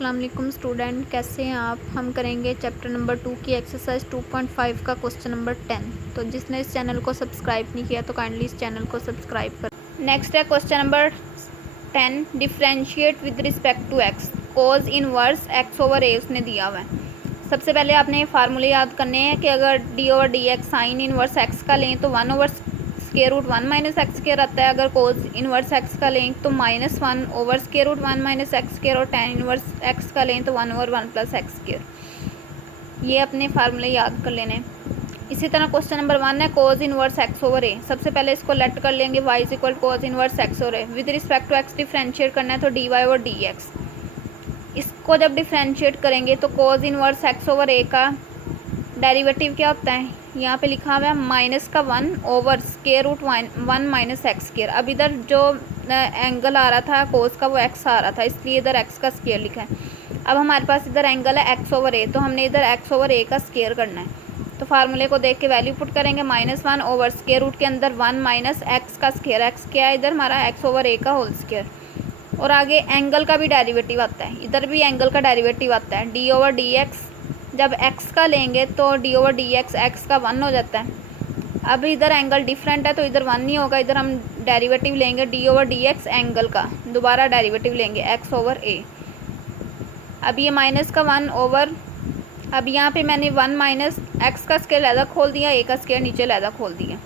अस्सलाम वालेकुम स्टूडेंट, कैसे हैं आप। हम करेंगे चैप्टर नंबर 2 की एक्सरसाइज 2.5 का क्वेश्चन नंबर 10। तो जिसने इस चैनल को सब्सक्राइब नहीं किया तो काइंडली इस चैनल को सब्सक्राइब कर। नेक्स्ट है question number 10, differentiate with respect to x, cos inverse x over a उसने दिया हुआ है। सबसे पहले आपने फार्मूले याद करने हैं कि अगर d over d x sine inverse x का लें तो 1 over square root 1 minus x square आता है। अगर कोस इनवर्स एक्स का लें तो -1 over square root 1 minus x square, और tan इनवर्स एक्स का लें तो 1 ओवर 1 प्लस एक्स स्केयर। ये अपने फार्मूले याद कर लेने। इसी तरह क्वेश्चन नंबर 1 है cos inverse x over a. सबसे पहले इसको लेट कर लेंगे y is equal cos inverse x over a. With respect to x differentiate करना है तो dy ओवर डी एक्स। इसको जब डिफ्रेंशिएट करेंगे तो कोस इनवर्स एक्स ओवर ए का डेरिवेटिव क्या होता है, यहाँ पे लिखा हुआ है -1 over square root 1 minus x square. अब इधर जो एंगल आ रहा था कोस का वो एक्स आ रहा था, इसलिए इधर एक्स का स्केयर लिखा है। अब हमारे पास इधर एंगल है एक्स ओवर ए, तो हमने इधर एक्स ओवर ए का स्केयर करना है। तो फार्मूले को देख के वैल्यू पुट करेंगे। -1 ओवर स्केयर रूट के अंदर 1 माइनस एक्स का स्केयर, एक्स क्या है इधर हमारा एक्स ओवर ए का होल स्केयर। और आगे एंगल का भी डेरिवेटिव आता है, इधर भी एंगल का डेरिवेटिव आता है डी ओवर डी एक्स। जब x का लेंगे तो D over d x x का 1 हो जाता है। अब इधर एंगल डिफरेंट है तो इधर 1 नहीं होगा, इधर हम डेरिवेटिव लेंगे D over d x angle का, दोबारा डेरिवेटिव लेंगे x ओवर ए। अब ये -1 ओवर, अब यहाँ पे मैंने 1 माइनस एक्स का स्केयर लहदा खोल दिया, ए का स्केयर नीचे लहदा खोल दिया।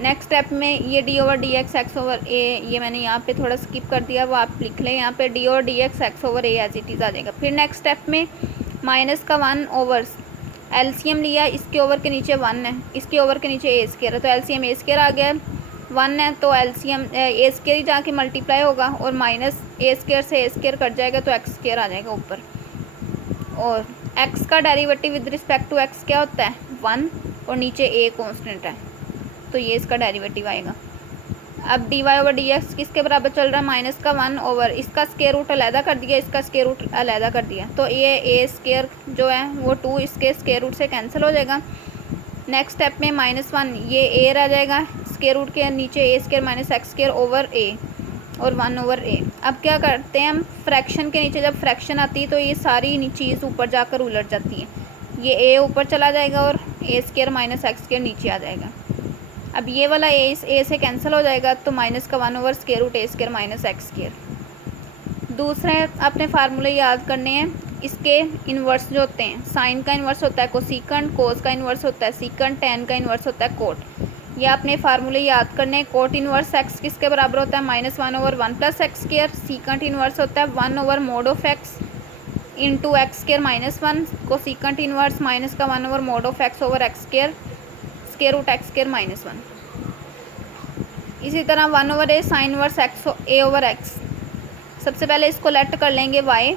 नेक्स्ट स्टेप में ये d over d x x over a, ये मैंने यहाँ पे थोड़ा स्किप कर दिया, वो आप लिख लें। यहाँ पे d over d x x over a as it is आ जाएगा। फिर नेक्स्ट स्टेप में -1 ओवर एलसीएम लिया, इसके ओवर के नीचे 1 है, इसके ओवर के नीचे ए स्केयर है, तो एलसीएम ए स्केयर आ गया। 1 है तो एलसीएम ए स्केयर ही जाके मल्टीप्लाई होगा, और माइनस ए स्केयर से ए स्केयर कट जाएगा तो एक्स स्केयर आ जाएगा ऊपर। और एक्स का derivative with respect to x क्या होता है 1, और नीचे ए कॉन्स्टेंट है, तो ये इसका डेरिवेटिव आएगा। अब d y over d x किसके बराबर चल रहा है -1 ओवर, इसका स्केयर रूट अलहदा कर दिया, इसका स्केयर रूट अलहदा कर दिया, तो ये ए स्केयर जो है वो 2 इसके स्केयर रूट से कैंसिल हो जाएगा। नेक्स्ट स्टेप में -1 ये ए रह जाएगा, स्केयर रूट के नीचे a square minus x square over a, और 1 ओवर ए। अब क्या करते हैं हम, फ्रैक्शन के नीचे जब फ्रैक्शन आती है तो ये सारी चीज़ ऊपर जाकर उलट जाती है, ये ए ऊपर चला जाएगा और ए स्केयर माइनस एक्स स्केयर नीचे आ जाएगा। अब ये वाला ए से कैंसिल हो जाएगा, तो -1 ओवर स्केयर रूट ए स्केयर माइनस एक्स स्केयर। दूसरे अपने फार्मूले याद करने हैं, इसके इन्वर्स जो होते हैं, साइन का इन्वर्स होता है कोसिकेंट, कोस का इन्वर्स होता है सीकेंट, टैन का इन्वर्स होता है कोट। ये अपने फार्मूले याद करने हैं। कोट इन्वर्स एक्स किसके बराबर होता है -1 over 1 plus x square. Secant inverse होता है 1 over mod of x into x square -1। Cosecant inverse -1 over mod of x over x square, square root x square -1। इसी तरह 1 over a sine inverse x a over x. सबसे पहले इसको let कर लेंगे y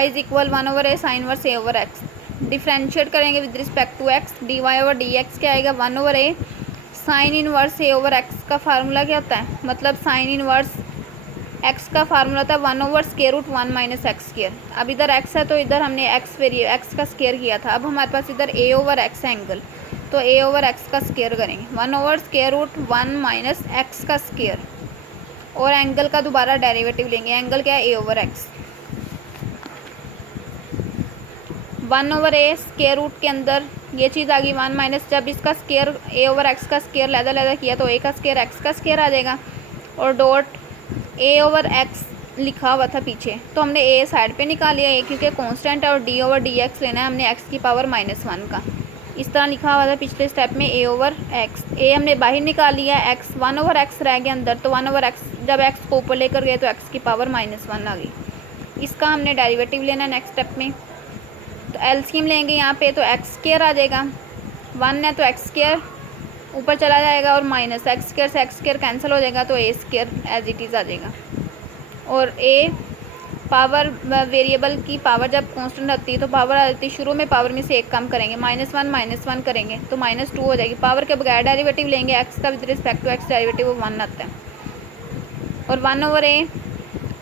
is equal 1 over a sine inverse a over x. Differentiate करेंगे with respect to x, d y over d x क्या आएगा 1 over a sine inverse a over x का formula क्या होता है, मतलब साइन इनवर्स एक्स का formula था 1 over square root 1 minus x square. अब इधर एक्स है तो इधर हमने एक्स का स्केयर किया था। अब हमारे पास इधर ए ओवर एक्स एंगल, तो ए ओवर एक्स का स्केयर करेंगे 1 over square root 1 minus x का स्केयर, और एंगल का दोबारा डेरिवेटिव लेंगे। एंगल क्या है a over x. 1 over a square root के अंदर ये चीज़ आ गई 1 माइनस, जब इसका स्केयर ए ओवर एक्स का स्केयर लहदा किया तो ए का स्केयर एक्स का स्केयर आ जाएगा, और डॉट ए ओवर एक्स लिखा हुआ था पीछे, तो हमने ए साइड पे निकाल लिया, ए क्योंकि कांस्टेंट है, और डी ओवर डी एक्स लेना है हमने एक्स की पावर -1 का। इस तरह लिखा हुआ था पिछले स्टेप में ए ओवर एक्स। ए हमने बाहर निकाल लिया, एक्स 1 ओवर एक्स रह गया अंदर, तो 1 ओवर एक्स जब एक्स को ऊपर लेकर गए तो एक्स की पावर -1 आ गई। इसका हमने डेरिवेटिव लेना नेक्स्ट स्टेप में, तो एलसीएम लेंगे यहाँ पे, तो एक्स स्केयर आ जाएगा, 1 है तो एक्स स्केयर ऊपर चला जाएगा, और माइनस एक्स स्केयर से एक्स स्केयर कैंसिल हो जाएगा, तो ए स्केयर एज इट इज़ आ जाएगा। और ए पावर वेरिएबल की पावर जब कांस्टेंट आती है तो पावर आ जाती है, शुरू में पावर में से एक कम करेंगे, -1 करेंगे तो -2 हो जाएगी। पावर के बगैर डेरिवेटिव लेंगे, एक्स का with respect to x derivative 1 आता है। और 1 ओवर ए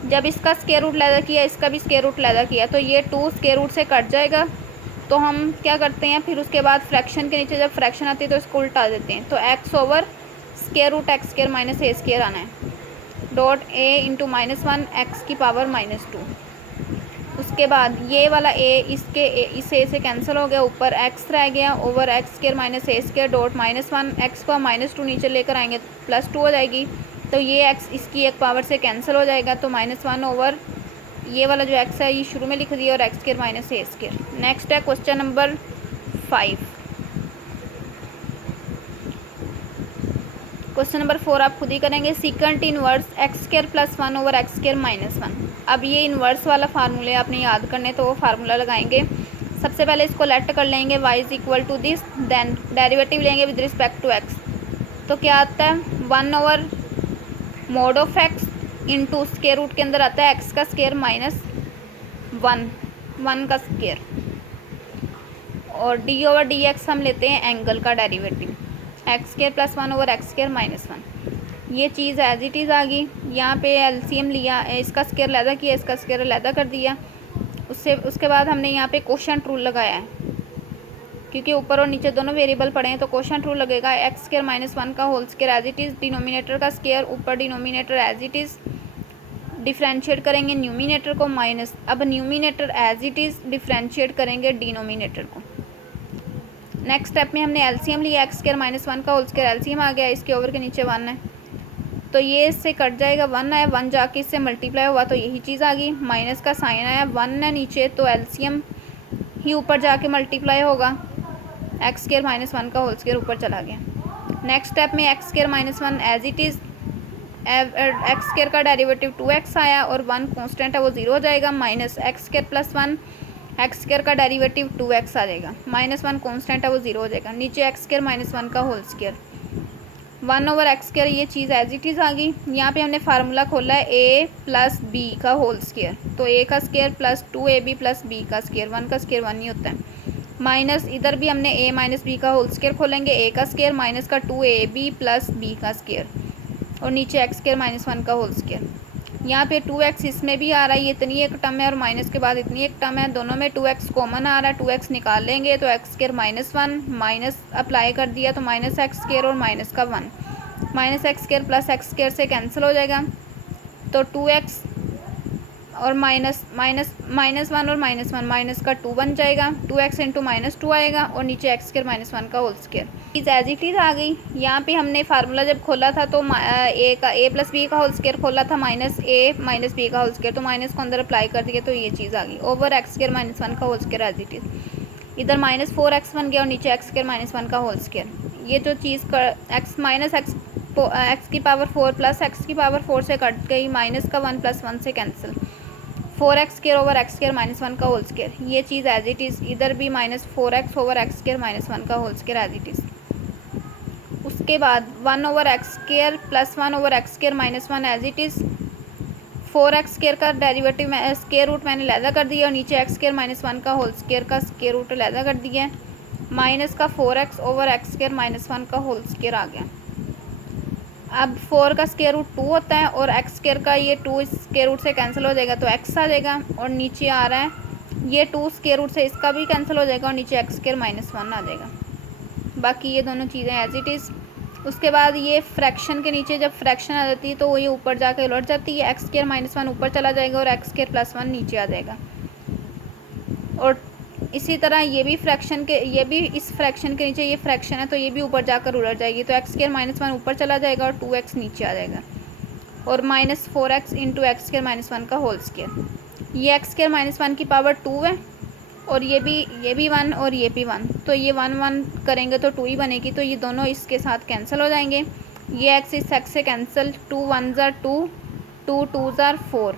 जब इसका स्केयर रूट लैदा किया, इसका भी स्केयर रूट लैदा किया, तो ये 2 स्केयर रूट से कट जाएगा। तो हम क्या करते हैं, फिर उसके बाद फ्रैक्शन के नीचे जब फ्रैक्शन आती है तो इसको उल्टा देते हैं, तो x over square root x square minus a square आना है। डॉट ए इंटू -1 एक्स की पावर -2। उसके बाद ये वाला ए इस ए से कैंसिल हो गया, ऊपर एक्स रह गया ओवर एक्स स्क्र माइनस ए स्क्र डॉट -1 एक्स को -2 नीचे लेकर आएंगे +2 हो जाएगी। तो ये एक्स इसकी एक पावर से कैंसिल हो जाएगा, तो -1 ओवर ये वाला जो एक्स है ये शुरू में लिख दिया और एक्स स्क्र माइनस ए स्क्र। नेक्स्ट है क्वेश्चन नंबर 5। क्वेश्चन नंबर 4 आप खुद ही करेंगे। Secant inverse x square +1 over x square -1। अब ये इन्वर्स वाला फार्मूले आपने याद करने, तो वो फार्मूला लगाएंगे। सबसे पहले इसको लेट कर लेंगे y is equal to this, then derivative लेंगे विद रिस्पेक्ट टू x। तो क्या आता है 1 over mod of x into square root के अंदर आता है x का स्क्वायर -1 का स्क्वायर, और d ओवर डी एक्स हम लेते हैं एंगल का derivative x square +1 over x square -1। ये चीज़ एज इट इज़ आ गई। यहाँ पे एलसीएम लिया, इसका स्क्वायर अलहदा किया, इसका स्क्वायर अलहदा कर दिया। उसके बाद हमने यहाँ पे कोशेंट रूल लगाया है, क्योंकि ऊपर और नीचे दोनों वेरिएबल पड़े हैं, तो कोशेंट रूल लगेगा एक्स स्क्वायर -1 का whole square as it is, denominator का स्क्वायर ऊपर denominator as it is, differentiate करेंगे न्यूमिनेटर को माइनस, अब numerator as it is differentiate करेंगे डिनोमिनेटर को। नेक्स्ट स्टेप में हमने एलसीएम लिया, एक्स स्क्वायर -1 का होल स्क्वायर एलसीएम आ गया, इसके ओवर के नीचे 1 है, तो ये इससे कट जाएगा, 1 है, 1 जाके इससे मल्टीप्लाई हुआ तो यही चीज़ आ गई, माइनस का साइन आया, 1 है नीचे तो एलसीएम ही ऊपर जाके मल्टीप्लाई होगा, एक्स स्क्वायर -1 का होल स्क्वायर ऊपर चला गया। नेक्स्ट स्टेप में x square -1 as it is, x square का डेरिवेटिव 2x आया और 1 कांस्टेंट है वो 0 हो जाएगा, minus x square +1 x square का डेरिवेटिव 2x आ जाएगा, -1 कांस्टेंट है वो 0 हो जाएगा, नीचे एक्स स्क्वायर -1 का whole square 1 over x square, ये चीज़ एज इट इज़ आ गई। यहाँ पे हमने फार्मूला खोला है a + b का होल स्क्वायर, तो a का स्क्वायर + 2ab + b का स्क्वायर, 1 का स्क्वायर 1 ही होता है, माइनस इधर भी हमने a - b का होल स्क्वायर खोलेंगे, a का स्क्वायर माइनस का 2ab + b का स्क्वायर, और नीचे एक्स स्क्वायर -1 का होल स्क्वायर। यहाँ पे 2x इसमें भी आ रहा है, ये इतनी एक टर्म है और माइनस के बाद इतनी एक टर्म है, दोनों में 2x कॉमन आ रहा है, 2x निकाल लेंगे तो एक्स स्क्वायर -1 माइनस अप्लाई कर दिया तो -x स्क्वायर और माइनस का 1, -x स्क्वायर + x स्क्वायर से कैंसिल हो जाएगा, तो 2x और -1 और -1 माइनस का 2 बन जाएगा, 2x इंटू -2 आएगा और नीचे एक्स स्क्वायर -1 का होल स्क्वायर। चीज़ एज इट इज़ आ गई। यहाँ पे हमने फार्मूला जब खोला था तो a + b का होल स्क्वायर खोला था, -a - b का होल स्क्वायर, तो माइनस को अंदर अप्लाई कर दिया तो ये चीज़ आ गई, ओवर एक्स स्क्वायर -1 का whole square as it is. इधर -4x बन गया और नीचे एक्स स्क्वायर -1 का होल स्क्वायर। ये जो चीज़ एक्स की पावर 4 + एक्स की पावर 4 से कट गई, माइनस का 1 + 1 से cancel, 4x square over x square -1 का होल स्क्वायर, ये चीज़ एज इट इज़। इधर भी -4x ओवर एक्स स्क्वायर -1 का whole square as it is. उसके बाद 1 over x square +1 over x square -1 as it is. 4x square का derivative square root मैंने अलहदा कर दिया और नीचे एक्स स्क्वायर -1 का होल स्क्वायर का स्क्वायर रूट अलहदा कर दिया है, माइनस का 4x ओवर एक्स स्क्वायर -1 का होल स्क्वायर आ गया। अब 4 का स्क्वायर रूट 2 होता है और एक्स स्क्वायर का ये 2 इस स्क्वायर रूट से कैंसिल हो जाएगा तो x आ जाएगा, और नीचे आ रहा है ये 2 स्क्वायर रूट से इसका भी कैंसिल हो जाएगा और नीचे एक्स स्क्वायर -1 आ जाएगा। बाकी ये दोनों चीज़ें एज इट इज़। उसके बाद ये फ्रैक्शन के नीचे जब फ्रैक्शन आ जाती है तो ये ऊपर जाकर उलट जाती है, एक्स स्क्वायर -1 ऊपर चला जाएगा और एक्स स्क्वायर +1 नीचे आ जाएगा। और इसी तरह ये भी इस फ्रैक्शन के नीचे ये फ्रैक्शन है तो ये भी ऊपर जाकर उलट जाएगी, तो एक्स स्क्वायर -1 ऊपर चला जाएगा और 2x नीचे आ जाएगा, और -4x इंटू एक्स स्क्वायर -1 का होल स्क्वायर। ये एक्स स्क्वायर -1 की पावर 2 है और ये भी 1 और ये भी 1, तो ये 1 1 करेंगे तो 2 ही बनेगी, तो ये दोनों इसके साथ कैंसिल हो जाएंगे। ये एक्स इस एक्स से कैंसिल, 2 1 ज़ा 2, 2 2 ज़ा 4,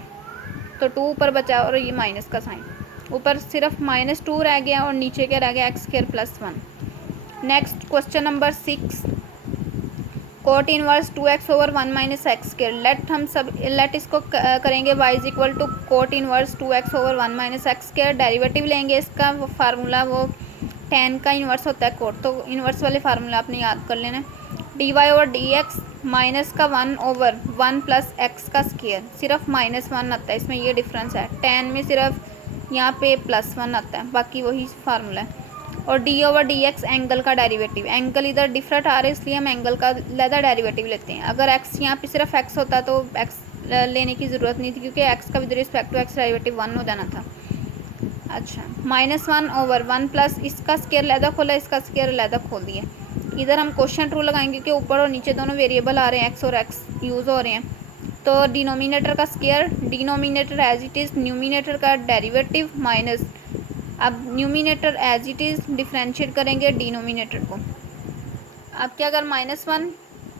तो 2 ऊपर बचा और ये माइनस का साइन, ऊपर सिर्फ -2 रह गया और नीचे क्या रह गया x square +1। Next question number 6, cot inverse 2x over 1 - x square. Let इसको करेंगे y is equal to cot inverse 2x over 1 - x square, derivative लेंगे इसका, वो फार्मूला वो tan का इन्वर्स होता है कोट, तो इन्वर्स वाले फार्मूला आपने याद कर लेना है। dy ओवर dx माइनस का 1 ओवर 1 + x का स्क्वायर, सिर्फ -1 आता है इसमें, ये डिफरेंस है, tan में सिर्फ यहाँ पे +1 आता है, बाकी वही फार्मूला है। और d ओवर dx एंगल का डेरिवेटिव, एंगल इधर डिफरेंट आ रहा है इसलिए हम एंगल का लेदा डेरिवेटिव लेते हैं। अगर x यहाँ पे सिर्फ x होता तो x लेने की ज़रूरत नहीं थी क्योंकि एक्स का with respect to x derivative 1 हो जाना था। अच्छा, -1/1 प्लस इसका स्केयर लैदा खोला, इसका स्केयर लैदा खोल दिया। इधर हम क्वेश्चन ट्रू लगाएंगे क्योंकि ऊपर और नीचे दोनों वेरिएबल आ रहे हैं, एक्स और एक्स यूज़ हो रहे हैं। तो डिनोमिनेटर का square, denominator as it is, numerator का डेरिवेटिव माइनस, अब numerator as it is differentiate करेंगे डिनोमिनेटर को। अब क्या, अगर -1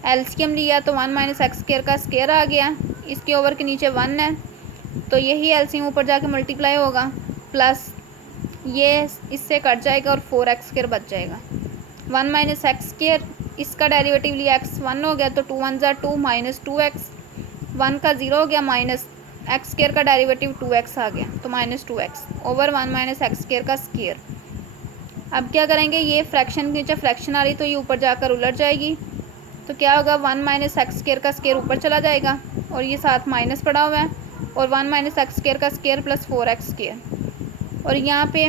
एलसीएम लिया तो 1 माइनस एक्स स्केयर का स्केयर आ गया, इसके ओवर के नीचे 1 है तो यही एलसीएम ऊपर जाके मल्टीप्लाई होगा, प्लस ये इससे कट जाएगा और 4x स्केयर बच जाएगा। 1 माइनस एक्स स्केयर, इसका डेरिवेटिव लिया एक्स 1 हो गया तो 2 1 ज़ा 2 माइनस 2x, 1 का 0 हो गया, माइनस एक्स स्केयर का डेरिवेटिव 2x आ गया तो -2x over 1 minus x square का स्केयर। अब क्या करेंगे, ये फ्रैक्शन के नीचे फ्रैक्शन आ रही तो ये ऊपर जाकर उलट जाएगी, तो क्या होगा 1 माइनस एक्स स्केयर का स्केयर ऊपर चला जाएगा और ये साथ माइनस पड़ा हुआ है, और 1 माइनस एक्स स्केयर का स्केयर प्लस 4x स्केयर, और यहाँ पे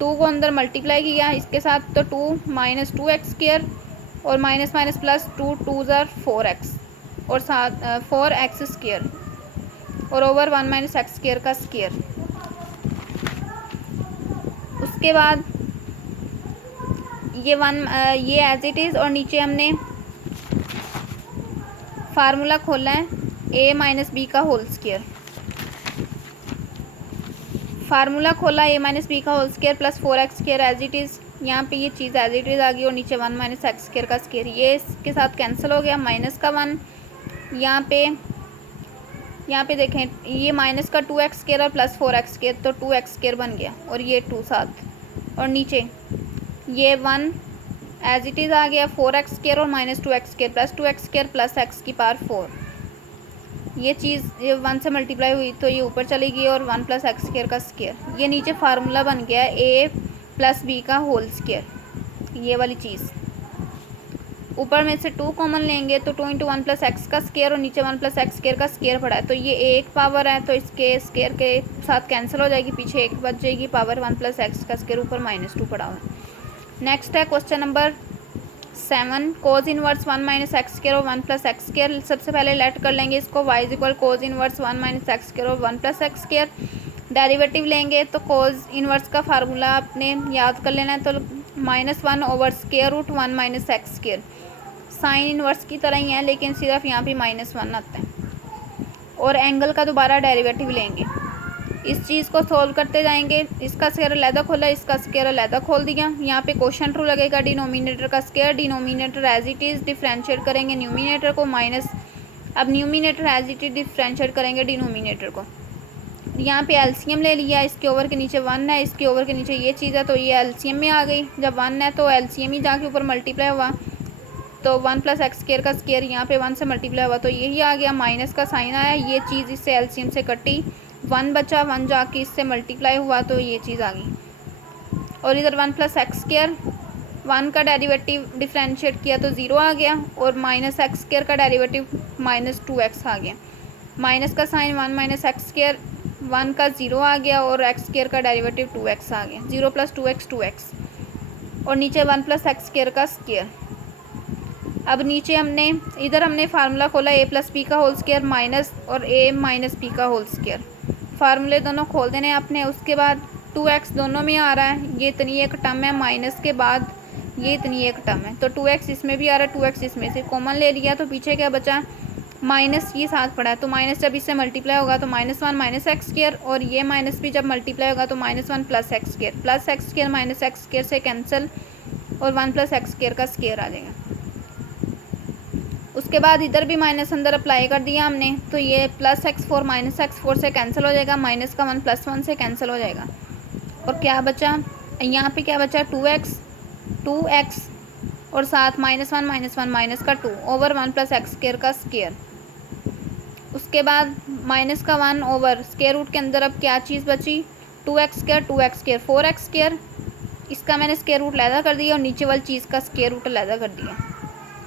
2 को अंदर मल्टीप्लाई किया इसके साथ तो 2 माइनस 2x स्केयर और माइनस माइनस प्लस 2 2 ज़ा 4x और साथ 4x स्केयर और ओवर 1 माइनस एक्स स्केयर का स्केयर। उसके बाद ये एज इट इज़, और नीचे हमने फार्मूला खोला है a माइनस बी का होल स्केयर, फार्मूला खोला a माइनस बी का whole square plus 4x square as it is. यहाँ पे ये चीज़ एज इट इज़ आ गई और नीचे 1 माइनस एक्स स्केयर का स्केयर, ये इसके साथ कैंसिल हो गया, माइनस का 1, यहाँ पे देखें ये माइनस का 2x स्केयर और प्लस 4x स्केयर तो 2x स्केयर बन गया और ये 2 साथ, और नीचे ये 1 एज इट इज़ आ गया, 4x स्केयर और minus 2x square plus 2x square plus x की पावर 4, ये चीज़ ये 1 से मल्टीप्लाई हुई तो ये ऊपर चली गई और 1 प्लस एक्स स्केयर का स्केयर, ये नीचे फार्मूला बन गया a प्लस बी का होल स्केयर, ये वाली चीज़। ऊपर में से 2 कॉमन लेंगे तो 2 इंटू 1 प्लस एक्स का स्केयर और नीचे 1 प्लस एक्स स्केयर का स्केयर पड़ा है तो ये एक पावर है तो इसके स्केयर के साथ कैंसिल हो जाएगी, पीछे एक बच जाएगी, पावर 1 प्लस एक्स का स्केयर ऊपर -2 पड़ा हुआ है। नेक्स्ट है क्वेश्चन नंबर 7, कोज इनवर्स 1 माइनस एक्स स्केयर और 1 प्लस एक्स स्केयर। सबसे पहले लेट कर लेंगे इसको, y is equal cause inverse 1 minus x square और 1 प्लस एक्स स्केयर। डेरिवेटिव लेंगे तो कोज इनवर्स का फार्मूला आपने याद कर लेना है, तो -1 over square root 1 minus x square, sine inverse की तरह ही है लेकिन सिर्फ यहाँ पे -1 आता है। और एंगल का दोबारा डेरिवेटिव लेंगे, इस चीज़ को सोल्व करते जाएंगे, इसका स्केयर अलहदा खोला, इसका स्केयर अलहदा खोल दिया। यहाँ पे क्वेश्चन ट्रू लगेगा, डिनोमिनेटर का square, denominator as it is differentiate करेंगे न्यूमिनेटर को, माइनस अब numerator as it is differentiate करेंगे डिनोमिनेटर को। यहाँ पे एलसीएम ले लिया, इसके ओवर के नीचे 1 है, इसके ओवर के नीचे ये चीज़ है तो ये एलसीएम में आ गई, जब 1 है तो एलसीएम ही जाके ऊपर मल्टीप्लाई हुआ तो 1 प्लस एक्स स्केयर का स्केयर यहाँ पे 1 से मल्टीप्लाई हुआ तो यही आ गया, माइनस का साइन आया, ये चीज़ इससे एलसीएम से कटी, 1 बचा, 1 जाके इससे मल्टीप्लाई हुआ तो ये चीज़ आ गई। और इधर 1 प्लस एक्स स्केयर, 1 का डेरिवेटिव डिफ्रेंशिएट किया तो 0 आ गया और माइनस एक्स स्केयर का डेरिवेटिव -2x आ गया, माइनस का साइन 1 माइनस एक्स स्केयर, 1 का 0 आ गया और एक्स स्केयर का डेरिवेटिव 2x आ गया, 0 प्लस 2x 2x और नीचे 1 प्लस एक्स स्केयर का स्केयर। अब नीचे इधर हमने फार्मूला खोला a प्लस बी का होल स्केयर माइनस और a माइनस बी का होल स्केयर, फार्मूले दोनों खोल देने आपने। उसके बाद 2x दोनों में आ रहा है, ये इतनी एक टर्म है, माइनस के बाद ये इतनी एक टर्म है तो 2x इसमें भी आ रहा है, 2x इसमें से कॉमन ले लिया तो पीछे क्या बचा, माइनस ये साथ पड़ा है तो माइनस जब इससे मल्टीप्लाई होगा तो -1 माइनस एक्स स्केयर और ये माइनस भी जब मल्टीप्लाई होगा तो -1 plus x square, plus x square minus x square से कैंसिल और 1 प्लस एक्स स्केयर का स्केयर आ जाएगा। उसके बाद इधर भी माइनस अंदर अप्लाई कर दिया हमने तो ये प्लस x4 माइनस x4 से कैंसिल हो जाएगा, माइनस का 1 प्लस 1 से कैंसिल हो जाएगा और क्या बचा, यहाँ पे क्या बचा 2x और साथ -1 माइनस का 2 ओवर 1 प्लस एक्स स्केयर का स्केयर। उसके बाद माइनस का 1 ओवर स्केयर रूट के अंदर अब क्या चीज़ बची, 2x स्केयर 4x स्केयर, इसका मैंने स्केयर रूट लैदा कर दिया और नीचे वाली चीज़ का स्केयर रूट लैदा कर दिया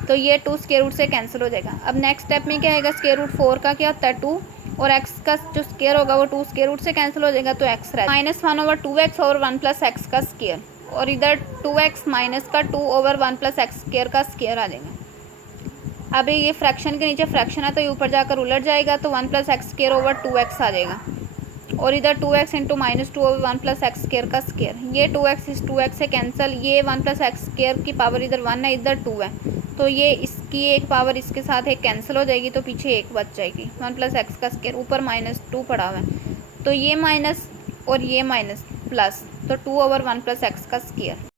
तो ये 2 स्केयर रूट से कैंसिल हो जाएगा। अब नेक्स्ट स्टेप में क्या आएगा, स्केयर रूट 4 का क्या होता है 2 और x का जो स्केयर होगा वो 2 स्केयर रूट से कैंसिल हो जाएगा तो x रहेगा, -1 ओवर 2x और 1 प्लस एक्स का स्केयर और इधर 2x माइनस का 2 ओवर 1 प्लस एक्स स्केयर का स्केयर आ जाएगा। अब ये फ्रैक्शन के नीचे फ्रैक्शन है तो ये ऊपर जाकर उलट जाएगा, तो 1 + x स्क्वायर ओवर 2x आ जाएगा, और इधर 2x into -2 over 1 + x square का स्क्वायर। ये 2x इस 2x से कैंसिल, ये 1 + x स्क्वायर की पावर इधर 1 है, इधर 2 है, तो ये इसकी एक पावर इसके साथ एक कैंसिल हो जाएगी, तो पीछे एक बच जाएगी। 1 + x का स्क्वायर, ऊपर -2 पड़ा हुआ है, तो ये माइनस और ये माइनस प्लस, तो 2 ओवर 1 + x का स्क्वायर।